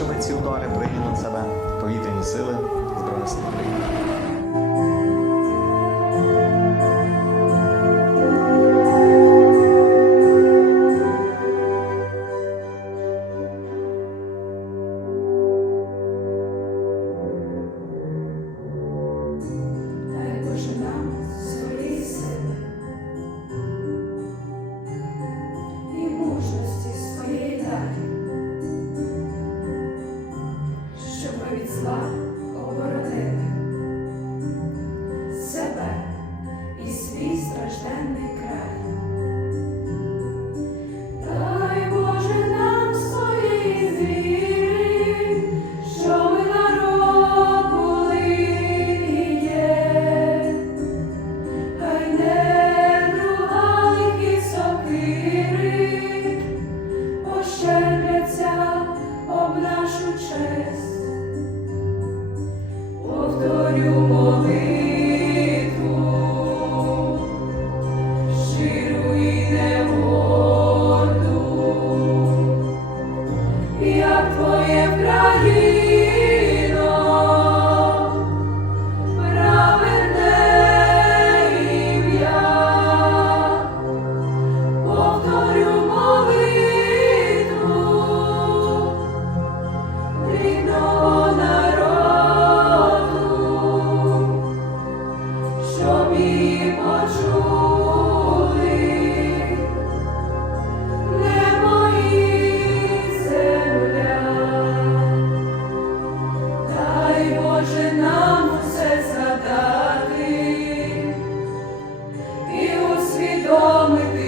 щоб ці удари прийняли на себе повітряні сили Збройних Сил України. Amen. Твоє в краї. Усвідомити,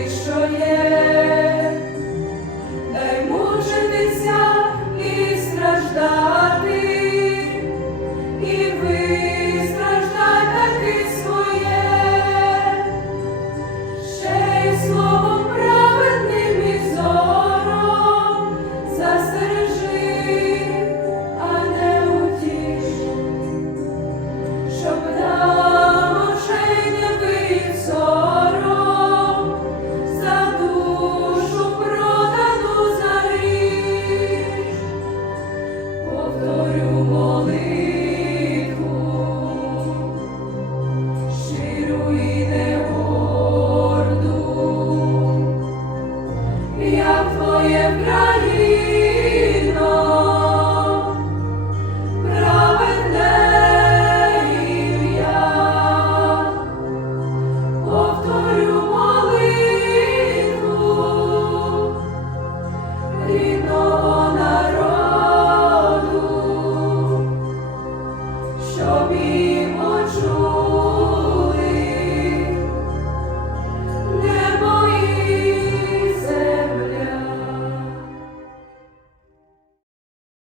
show me